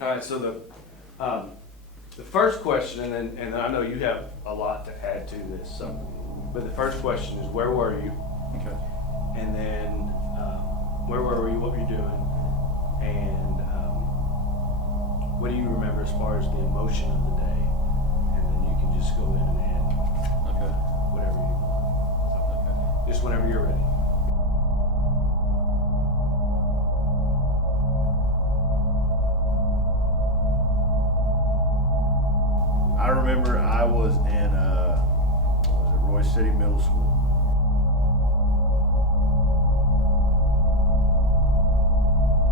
All right, so the first question, and I know you have a lot to add to this, so, but the first question is, where were you? Okay. And then, where were you, what were you doing? And what do you remember as far as the emotion of the day? And then you can just go in and add whatever you want. So, just whenever you're ready. I remember I was in Roy City Middle School.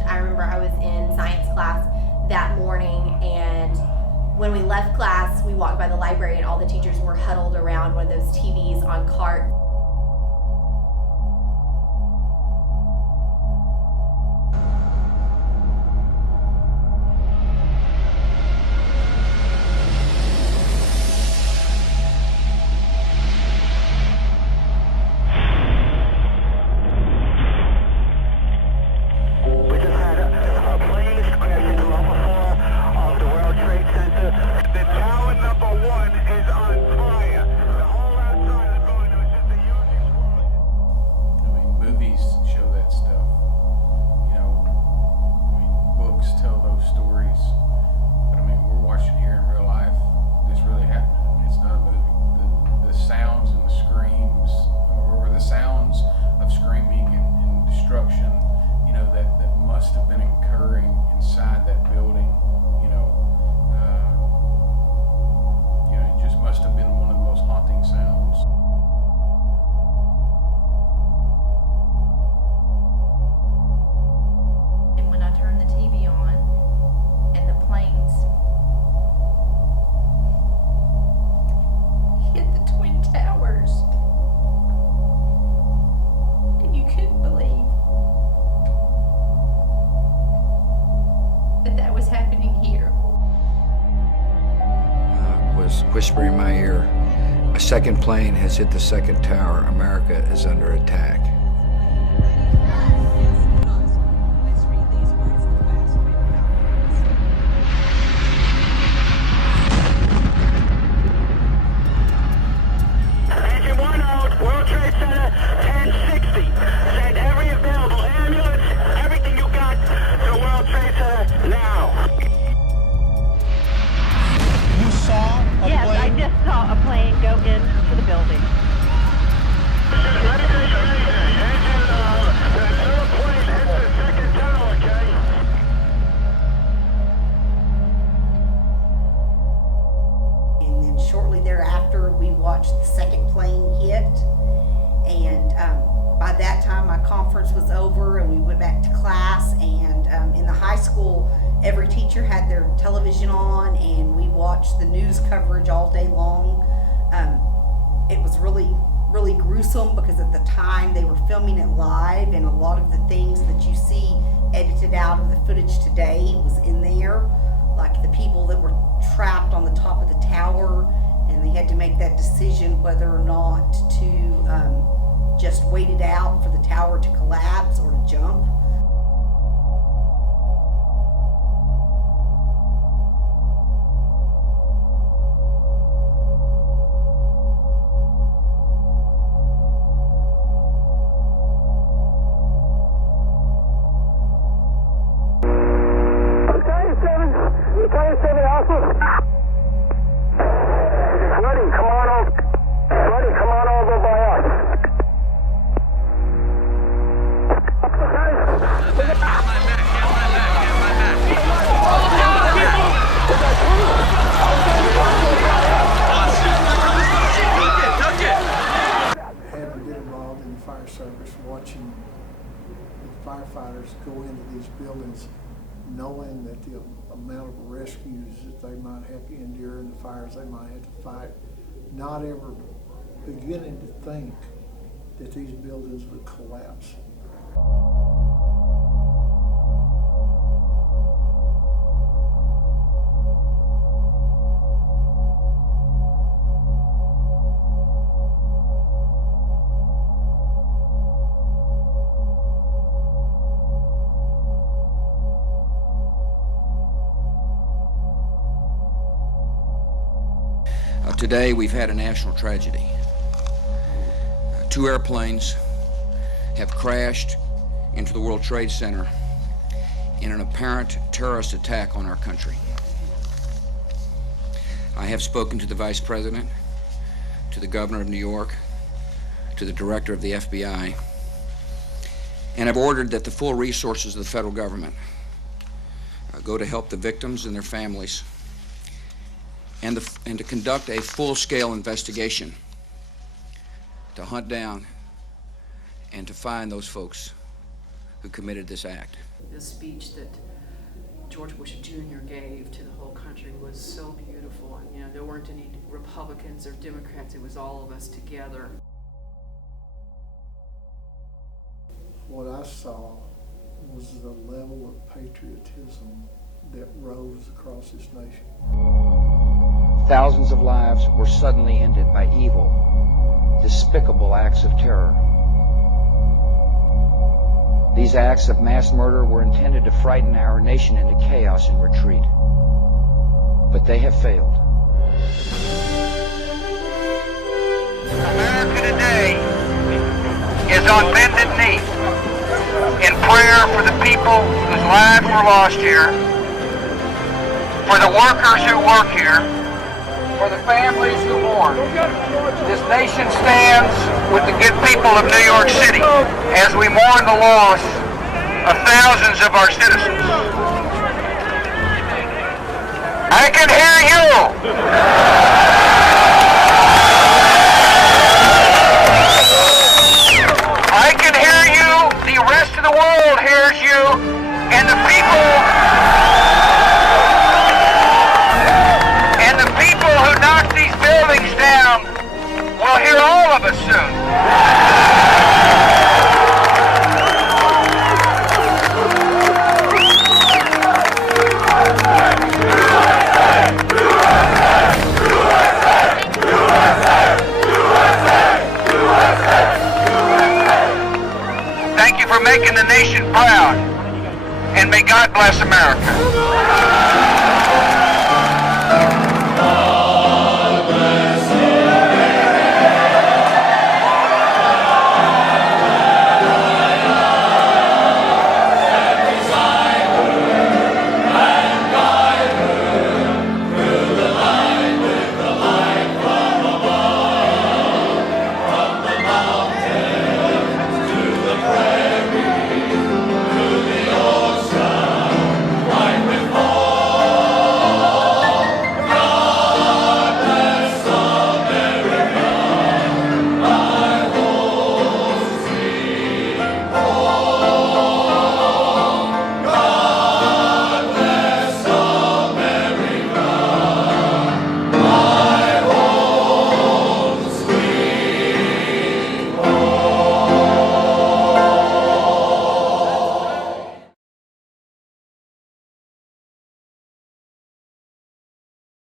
I remember I was in science class that morning, and when we left class, we walked by the library and all the teachers were huddled around one of those TVs on carts. Whisper in my ear, a second plane has hit the second tower. America is under attack. Engine 1 out, World Trade Center, 1060. Send every available ambulance, everything you got to World Trade Center now. You saw a Yes, plane? I just saw a plane go into the building. Ready, engine, the third plane hit the second tower, okay? And then shortly thereafter, we watched the second plane hit. And by that time, my conference was over and we went back to class. And in the high school, every teacher had their television on and we watched the news coverage all day long. It was really gruesome because at the time they were filming it live, and a lot of the things that you see edited out of the footage today was in there, like the people that were trapped on the top of the tower, and they had to make that decision whether or not to just wait it out for the tower to collapse or to jump. Watching the firefighters go into these buildings, knowing that the amount of rescues that they might have to endure and the fires they might have to fight, not ever beginning to think that these buildings would collapse. Today we've had a national tragedy. 2 airplanes have crashed into the World Trade Center in an apparent terrorist attack on our country. I have spoken to the Vice President, to the Governor of New York, to the Director of the FBI, and have ordered that the full resources of the federal government go to help the victims and their families, and to conduct a full-scale investigation to hunt down and to find those folks who committed this act. The speech that George Bush Jr. gave to the whole country was so beautiful, and you know, there weren't any Republicans or Democrats, it was all of us together. What I saw was the level of patriotism that rose across this nation. Thousands of lives were suddenly ended by evil, despicable acts of terror. These acts of mass murder were intended to frighten our nation into chaos and retreat. But they have failed. America today is on bended knee in prayer for the people whose lives were lost here, for the workers who work here, for the families who mourn. This nation stands with the good people of New York City as we mourn the loss of thousands of our citizens. I can hear you!